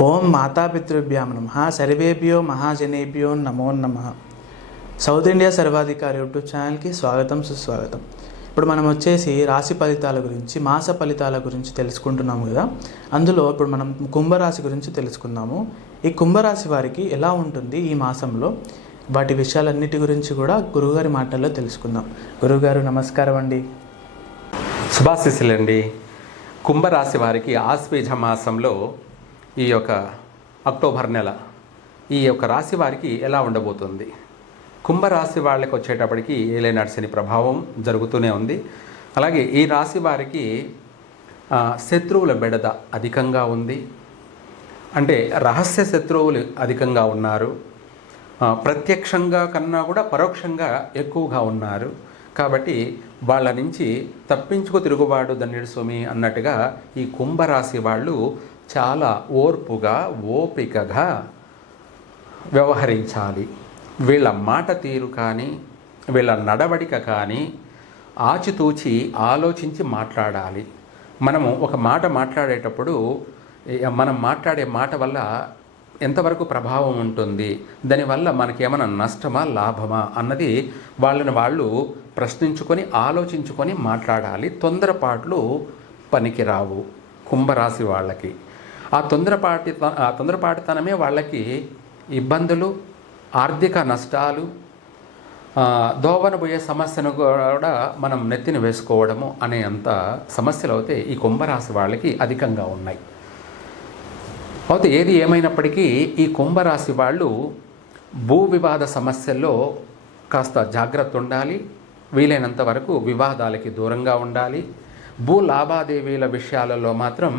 ఓం మాతాపితృభ్యాం నమః సర్వేభ్యో మహాజనేభ్యో నమో నమః. South India సర్వాధికారి యూట్యూబ్ ఛానల్కి స్వాగతం సుస్వాగతం. ఇప్పుడు మనం వచ్చేసి రాశి ఫలితాల గురించి మాస ఫలితాల గురించి తెలుసుకుంటున్నాము కదా. అందులో ఇప్పుడు మనం కుంభరాశి గురించి తెలుసుకుందాము. ఈ కుంభరాశి వారికి ఎలా ఉంటుంది ఈ మాసంలో, వాటి విషయాలన్నిటి గురించి కూడా గురువుగారి మాటల్లో తెలుసుకుందాం. గురువుగారు నమస్కారం అండి. శుభాశీస్సులండి. కుంభరాశి వారికి ఆశ్వేజ మాసంలో ఈ యొక్క అక్టోబర్ నెల ఈ యొక్క రాశి వారికి ఎలా ఉండబోతుంది? కుంభరాశి వాళ్ళకి వచ్చేటప్పటికి ఏలినాటి శని ప్రభావం జరుగుతూనే ఉంది. అలాగే ఈ రాశి వారికి శత్రువుల బెడద అధికంగా ఉంది. అంటే రహస్య శత్రువులు అధికంగా ఉన్నారు. ప్రత్యక్షంగా కన్నా కూడా పరోక్షంగా ఎక్కువగా ఉన్నారు. కాబట్టి వాళ్ళ నుంచి తప్పించుకు తిరుగుబాటు దండెడు స్వామి అన్నట్టుగా ఈ కుంభరాశి వాళ్ళు చాలా ఓర్పుగా ఓపికగా వ్యవహరించాలి. వీళ్ళ మాట తీరు కానీ వీళ్ళ నడవడిక కానీ ఆచితూచి ఆలోచించి మాట్లాడాలి. మనము ఒక మాట మాట్లాడేటప్పుడు మనం మాట్లాడే మాట వల్ల ఎంతవరకు ప్రభావం ఉంటుంది, దానివల్ల మనకేమైనా నష్టమా లాభమా అన్నది వాళ్ళని వాళ్ళు ప్రశ్నించుకొని ఆలోచించుకొని మాట్లాడాలి. తొందరపాట్లు పనికిరావు కుంభరాశి వాళ్ళకి. ఆ తొందరపాటుతనమే వాళ్ళకి ఇబ్బందులు, ఆర్థిక నష్టాలు, దోవనబోయే సమస్యను కూడా మనం నెత్తిన వేసుకోవడము అనే అంత సమస్యలు అయితే ఈ కుంభరాశి వాళ్ళకి అధికంగా ఉన్నాయి. అయితే ఏది ఏమైనప్పటికీ ఈ కుంభరాశి వాళ్ళు భూ వివాద సమస్యల్లో కాస్త జాగ్రత్త ఉండాలి. వీలైనంత వరకు వివాదాలకి దూరంగా ఉండాలి. భూ లావాదేవీల విషయాలలో మాత్రం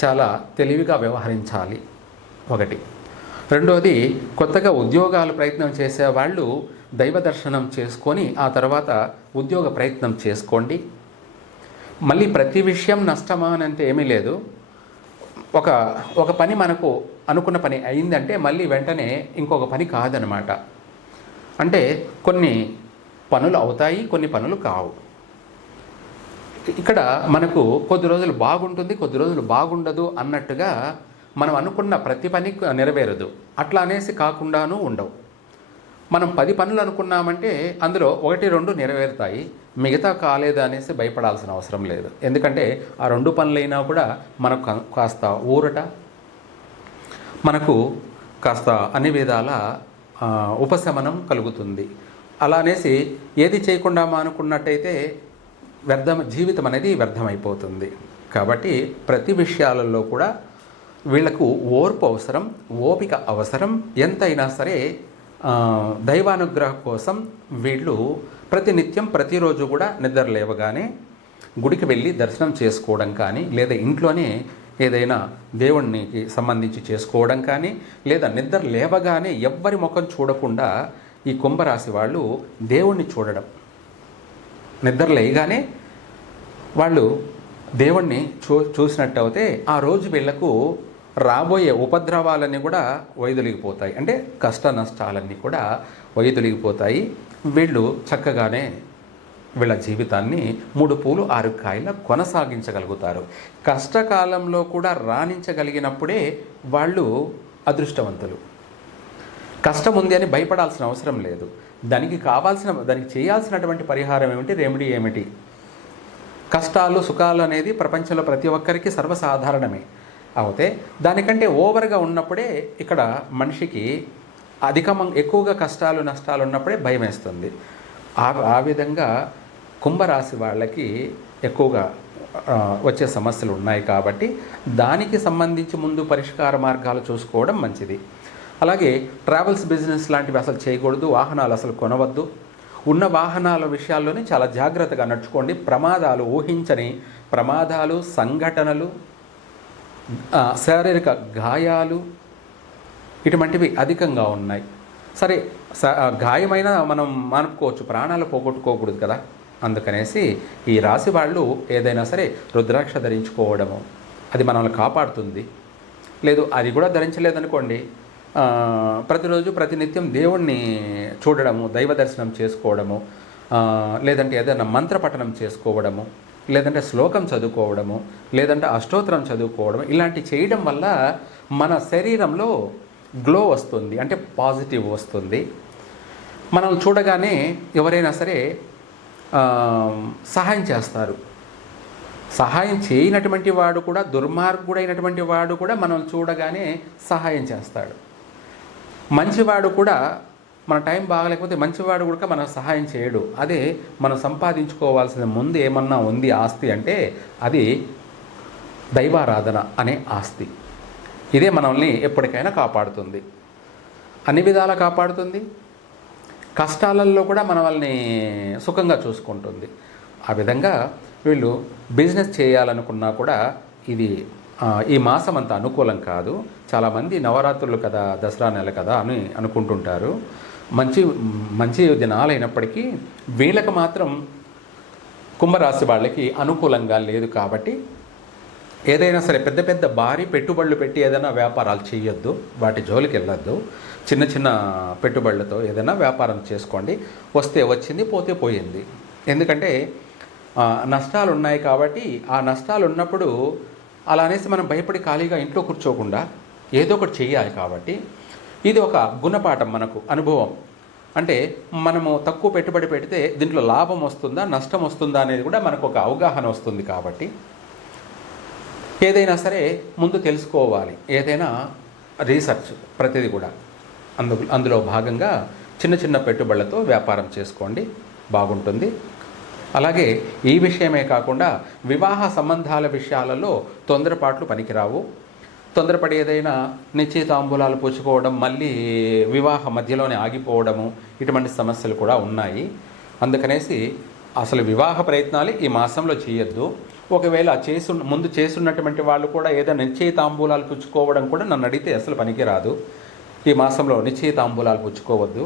చాలా తెలివిగా వ్యవహరించాలి. ఒకటి. రెండోది, కొత్తగా ఉద్యోగాలు ప్రయత్నం చేసేవాళ్ళు దైవ దర్శనం చేసుకొని ఆ తర్వాత ఉద్యోగ ప్రయత్నం చేసుకోండి. మళ్ళీ ప్రతి విషయం నష్టమా అనంటే ఏమీ లేదు. ఒక పని మనకు అనుకున్న పని అయిందంటే మళ్ళీ వెంటనే ఇంకొక పని కాదనమాట. అంటే కొన్ని పనులు అవుతాయి, కొన్ని పనులు కావు. ఇక్కడ మనకు కొద్ది రోజులు బాగుంటుంది, కొద్ది రోజులు బాగుండదు అన్నట్టుగా మనం అనుకున్న ప్రతి పని నెరవేరదు. అట్లా అనేసి కాకుండానూ ఉండవు. మనం 10 పనులు అనుకున్నామంటే అందులో 1-2 నెరవేరుతాయి, మిగతా కాలేదు అనేసి భయపడాల్సిన అవసరం లేదు. ఎందుకంటే ఆ 2 పనులైనా కూడా మనకు కాస్త ఊరట, మనకు కాస్త అన్ని విధాల ఉపశమనం కలుగుతుంది. అలా అనేసి ఏది చేయకుండా అనుకున్నట్టయితే జీవితం అనేది వ్యర్థమైపోతుంది. కాబట్టి ప్రతి విషయాలలో కూడా వీళ్లకు ఓర్పు అవసరం, ఓపిక అవసరం. ఎంతైనా సరే దైవానుగ్రహం కోసం వీళ్ళు ప్రతినిత్యం ప్రతిరోజు కూడా నిద్ర లేవగానే గుడికి వెళ్ళి దర్శనం చేసుకోవడం కానీ, లేదా ఇంట్లోనే ఏదైనా దేవునికి సంబంధించి చేసుకోవడం కానీ, లేదా నిద్ర లేవగానే ఎవ్వరి ముఖం చూడకుండా ఈ కుంభరాశి వాళ్ళు దేవుణ్ణి చూడడం. నిద్ర లేయగానే వాళ్ళు దేవుణ్ణి చూసినట్టు అయితే ఆ రోజు వీళ్లకు రాబోయే ఉపద్రవాలన్నీ కూడా వైదొలిగిపోతాయి. అంటే కష్ట నష్టాలన్నీ కూడా వైదొలిగిపోతాయి. వీళ్ళు చక్కగానే వీళ్ళ జీవితాన్ని 3 పూలు 6 కాయల కొనసాగించగలుగుతారు. కష్టకాలంలో కూడా రాణించగలిగినప్పుడే వాళ్ళు అదృష్టవంతులు. కష్టం ఉంది అని భయపడాల్సిన అవసరం లేదు. దానికి చేయాల్సినటువంటి పరిహారం ఏమిటి, రెమెడీ ఏమిటి? కష్టాలు సుఖాలు అనేది ప్రపంచంలో ప్రతి ఒక్కరికి సర్వసాధారణమే. అయితే దానికంటే ఓవర్గా ఉన్నప్పుడే ఇక్కడ మనిషికి ఎక్కువగా కష్టాలు నష్టాలు ఉన్నప్పుడే భయం వేస్తుంది. ఆ విధంగా కుంభరాశి వాళ్ళకి ఎక్కువగా వచ్చే సమస్యలు ఉన్నాయి. కాబట్టి దానికి సంబంధించి ముందు పరిష్కార మార్గాలు చూసుకోవడం మంచిది. అలాగే ట్రావెల్స్ బిజినెస్ లాంటివి అసలు చేయకూడదు. వాహనాలు అసలు కొనవద్దు. ఉన్న వాహనాల విషయాల్లోనే చాలా జాగ్రత్తగా నడుచుకోండి. ప్రమాదాలు, ఊహించని ప్రమాదాలు, సంఘటనలు, శారీరక గాయాలు ఇటువంటివి అధికంగా ఉన్నాయి. సరే, గాయమైనా మనం మానుకోవచ్చు, ప్రాణాలు పోగొట్టుకోకూడదు కదా. అందుకనేసి ఈ రాశి వాళ్ళు ఏదైనా సరే రుద్రాక్ష ధరించుకోవడము అది మనల్ని కాపాడుతుంది. లేదు అది కూడా ధరించలేదనుకోండి, ప్రతిరోజు ప్రతినిత్యం దేవుణ్ణి చూడడము, దైవ దర్శనం చేసుకోవడము, లేదంటే ఏదైనా మంత్రపఠనం చేసుకోవడము లేదంటే శ్లోకం చదువుకోవడము, లేదంటే అష్టోత్తరం చదువుకోవడం, ఇలాంటి చేయడం వల్ల మన శరీరంలో గ్లో వస్తుంది, అంటే పాజిటివ్ వస్తుంది. మనం చూడగానే ఎవరైనా సరే సహాయం చేస్తారు. సహాయం చేయనటువంటి వాడు కూడా, దుర్మార్గుడైనటువంటి వాడు కూడా మనం చూడగానే సహాయం చేస్తాడు. మంచివాడు కూడా మన టైం బాగలేకపోతే మంచివాడు కూడా మనం సహాయం చేయడు. అదే మనం సంపాదించుకోవాల్సిన ముందు ఏమన్నా ఉంది ఆస్తి అంటే అది దైవారాధన అనే ఆస్తి. ఇదే మనల్ని ఎప్పటికైనా కాపాడుతుంది, అన్ని విధాలా కాపాడుతుంది. కష్టాలలో కూడా మన వాళ్ళని సుఖంగా చూసుకుంటుంది. ఆ విధంగా వీళ్ళు బిజినెస్ చేయాలనుకున్నా కూడా ఇది ఈ మాసం అంత అనుకూలం కాదు. చాలామంది నవరాత్రులు కదా, దసరా నెల కదా అని అనుకుంటుంటారు. మంచి దినాలైనప్పటికీ వీళ్ళకి మాత్రం కుంభరాశి వాళ్ళకి అనుకూలంగా లేదు. కాబట్టి ఏదైనా సరే పెద్ద పెద్ద భారీ పెట్టుబడులు పెట్టి ఏదైనా వ్యాపారాలు చేయొద్దు, వాటి జోలికి వెళ్ళొద్దు. చిన్న చిన్న పెట్టుబడులతో ఏదైనా వ్యాపారం చేసుకోండి. వస్తే వచ్చింది, పోతే పోయింది. ఎందుకంటే నష్టాలు ఉన్నాయి కాబట్టి ఆ నష్టాలు ఉన్నప్పుడు అలా అనేసి మనం భయపడి ఖాళీగా ఇంట్లో కూర్చోకుండా ఏదో ఒకటి చెయ్యాలి. కాబట్టి ఇది ఒక గుణపాఠం, మనకు అనుభవం. అంటే మనము తక్కువ పెట్టుబడి పెడితే దీంట్లో లాభం వస్తుందా నష్టం వస్తుందా అనేది కూడా మనకు ఒక అవగాహన వస్తుంది. కాబట్టి ఏదైనా సరే ముందు తెలుసుకోవాలి, ఏదైనా రీసెర్చ్ ప్రతిదీ కూడా. అందులో భాగంగా చిన్న చిన్న పెట్టుబడులతో వ్యాపారం చేసుకోండి, బాగుంటుంది. అలాగే ఈ విషయమే కాకుండా వివాహ సంబంధాల విషయాలలో తొందరపాట్లు పనికిరావు. తొందరపడి ఏదైనా నిశ్చితాంబూలాలు పుచ్చుకోవడం, మళ్ళీ వివాహ మధ్యలోనే ఆగిపోవడము, ఇటువంటి సమస్యలు కూడా ఉన్నాయి. అందుకనేసి అసలు వివాహ ప్రయత్నాలు ఈ మాసంలో చేయొద్దు. ఒకవేళ ముందు చేసున్నటువంటి వాళ్ళు కూడా ఏదైనా నిశ్చయితాంబూలాలు పుచ్చుకోవడం కూడా నన్ను అడిగితే అసలు పనికిరాదు. ఈ మాసంలో నిశ్చయితాంబూలాలు పుచ్చుకోవద్దు.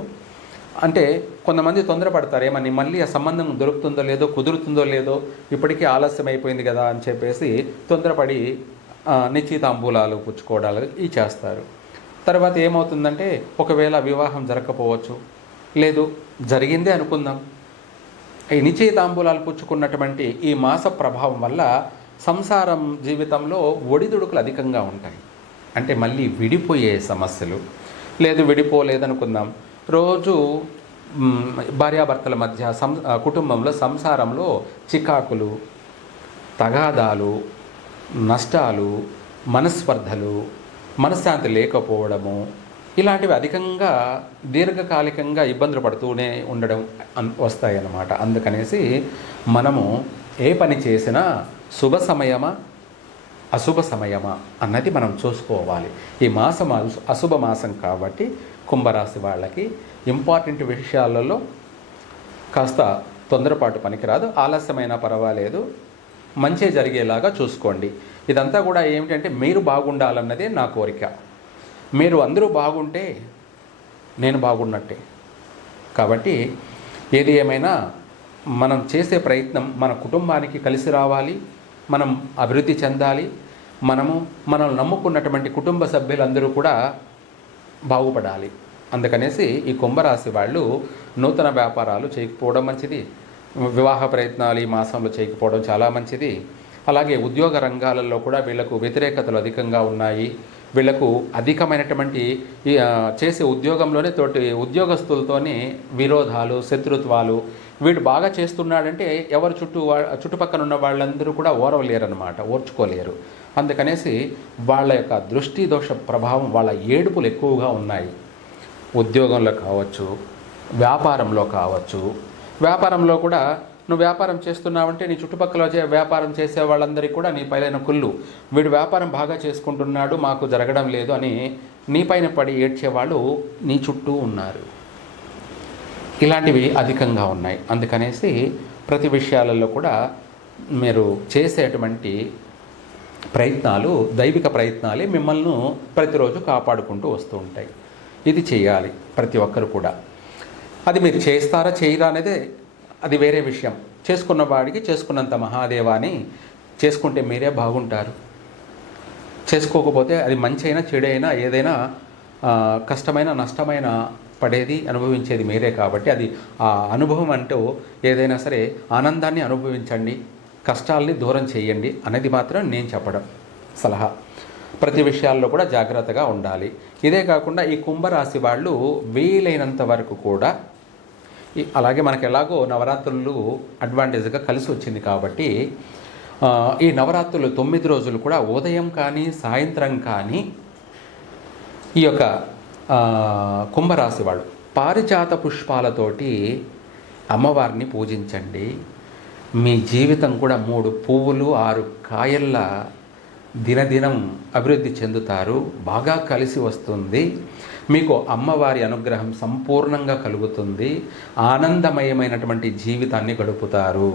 అంటే కొంతమంది తొందరపడతారు, ఏమని మళ్ళీ ఆ సంబంధం దొరుకుతుందో లేదో, కుదురుతుందో లేదో, ఇప్పటికీ ఆలస్యం అయిపోయింది కదా అని చెప్పేసి తొందరపడి నిశ్చితాంబూలాలు పుచ్చుకోవడాలు ఇవి చేస్తారు. తర్వాత ఏమవుతుందంటే ఒకవేళ వివాహం జరగకపోవచ్చు, లేదు జరిగిందే అనుకుందాం. ఈ నిశ్చయితాంబూలాలు పుచ్చుకున్నటువంటి ఈ మాస ప్రభావం వల్ల సంసారం జీవితంలో ఒడిదుడుకులు అధికంగా ఉంటాయి. అంటే మళ్ళీ విడిపోయే సమస్యలు, లేదు విడిపోలేదనుకుందాం, రోజు భార్యాభర్తల మధ్య కుటుంబంలో సంసారంలో చికాకులు, తగాదాలు, నష్టాలు, మనస్పర్ధలు, మనశ్శాంతి లేకపోవడము, ఇలాంటివి అధికంగా దీర్ఘకాలికంగా ఇబ్బందులు పడుతూనే ఉండడం వస్తాయన్నమాట. అందుకనేసి మనము ఏ పని చేసినా శుభ సమయమా అశుభ సమయమా అన్నది మనం చూసుకోవాలి. ఈ మాసం అశుభ మాసం కాబట్టి కుంభరాశి వాళ్ళకి ఇంపార్టెంట్ విషయాలలో కాస్త తొందరపాటు పనికిరాదు. ఆలస్యమైనా పర్వాలేదు, మంచి జరిగేలాగా చూసుకోండి. ఇదంతా కూడా ఏమిటంటే మీరు బాగుండాలన్నదే నా కోరిక. మీరు అందరూ బాగుంటే నేను బాగున్నట్టే. కాబట్టి ఏది ఏమైనా మనం చేసే ప్రయత్నం మన కుటుంబానికి కలిసి రావాలి, మనం అభివృద్ధి చెందాలి, మనల్ని నమ్ముకున్నటువంటి కుటుంబ సభ్యులందరూ కూడా బాగుపడాలి. అందుకనేసి ఈ కుంభరాశి వాళ్ళు నూతన వ్యాపారాలు చేయకపోవడం మంచిది, వివాహ ప్రయత్నాలు ఈ మాసంలో చేయకపోవడం చాలా మంచిది. అలాగే ఉద్యోగ రంగాలలో కూడా వీళ్లకు వ్యతిరేకతలు అధికంగా ఉన్నాయి. వీళ్లకు అధికమైనటువంటి చేసే ఉద్యోగంలోనే తోటి ఉద్యోగస్తులతోనే విరోధాలు, శత్రుత్వాలు. వీడు బాగా చేస్తున్నాడంటే ఎవరు చుట్టుపక్కల ఉన్న వాళ్ళందరూ కూడా ఓర్చుకోలేరు. అందుకనేసి వాళ్ళ యొక్క దృష్టి దోష ప్రభావం, వాళ్ళ ఏడుపులు ఎక్కువగా ఉన్నాయి. ఉద్యోగంలో కావచ్చు, వ్యాపారంలో కావచ్చు. వ్యాపారంలో కూడా నువ్వు వ్యాపారం చేస్తున్నావంటే నీ చుట్టుపక్కల వ్యాపారం చేసే వాళ్ళందరికీ కూడా నీ పైన కుళ్ళు, వీడు వ్యాపారం బాగా చేసుకుంటున్నాడు మాకు జరగడం లేదు అని నీ పైన పడి ఏడ్చేవాళ్ళు నీ చుట్టూ ఉన్నారు. ఇలాంటివి అధికంగా ఉన్నాయి. అందుకనేసి ప్రతి విషయాలలో కూడా మీరు చేసేటువంటి ప్రయత్నాలు దైవిక ప్రయత్నాలే మిమ్మల్ని ప్రతిరోజు కాపాడుకుంటూ వస్తూ ఉంటాయి. ఇది చేయాలి ప్రతి ఒక్కరు కూడా. అది మీరు చేస్తారా చేయరా అనేది అది వేరే విషయం. చేసుకున్న వాడికి చేసుకున్నంత మహాదేవాని చేసుకుంటే మీరే బాగుంటారు. చేసుకోకపోతే అది మంచి అయినా చెడైనా ఏదైనా కష్టమైన నష్టమైన పడేది అనుభవించేది మీరే. కాబట్టి అది ఆ అనుభవం అంటూ ఏదైనా సరే ఆనందాన్ని అనుభవించండి, కష్టాల్ని దూరం చేయండి అనేది మాత్రం నేను చెప్పడం సలహా. ప్రతి విషయాల్లో కూడా జాగ్రత్తగా ఉండాలి. ఇదే కాకుండా ఈ కుంభరాశి వాళ్ళు వీలైనంత వరకు కూడా అలాగే మనకు ఎలాగో నవరాత్రులు అడ్వాంటేజ్గా కలిసి వచ్చింది కాబట్టి ఈ నవరాత్రులు 9 రోజులు కూడా ఉదయం కానీ సాయంత్రం కానీ ఈ యొక్క కుంభరాశి వాళ్ళు పారిజాత పుష్పాలతోటి అమ్మవారిని పూజించండి. మీ జీవితం కూడా 3 పువ్వులు 6 కాయల్లా దినదినం అభివృద్ధి చెందుతారు. బాగా కలిసి వస్తుంది. మీకు అమ్మవారి అనుగ్రహం సంపూర్ణంగా కలుగుతుంది. ఆనందమయమైనటువంటి జీవితాన్ని గడుపుతారు,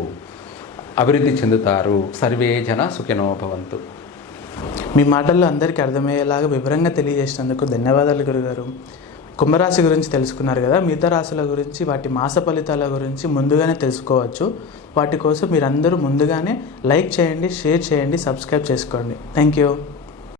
అభివృద్ధి చెందుతారు. సర్వే జన సుఖినో భవంతు. మీ మాటల్లో అందరికీ అర్థమయ్యేలాగా వివరంగా తెలియజేసినందుకు ధన్యవాదాలు గురుగారు. కుంభరాశి గురించి తెలుసుకున్నారు కదా, మిగతా రాశుల గురించి వాటి మాస ఫలితాల గురించి ముందుగానే తెలుసుకోవచ్చు. వాటి కోసం మీరందరూ ముందుగానే లైక్ చేయండి, షేర్ చేయండి, సబ్స్క్రైబ్ చేసుకోండి. Thank you.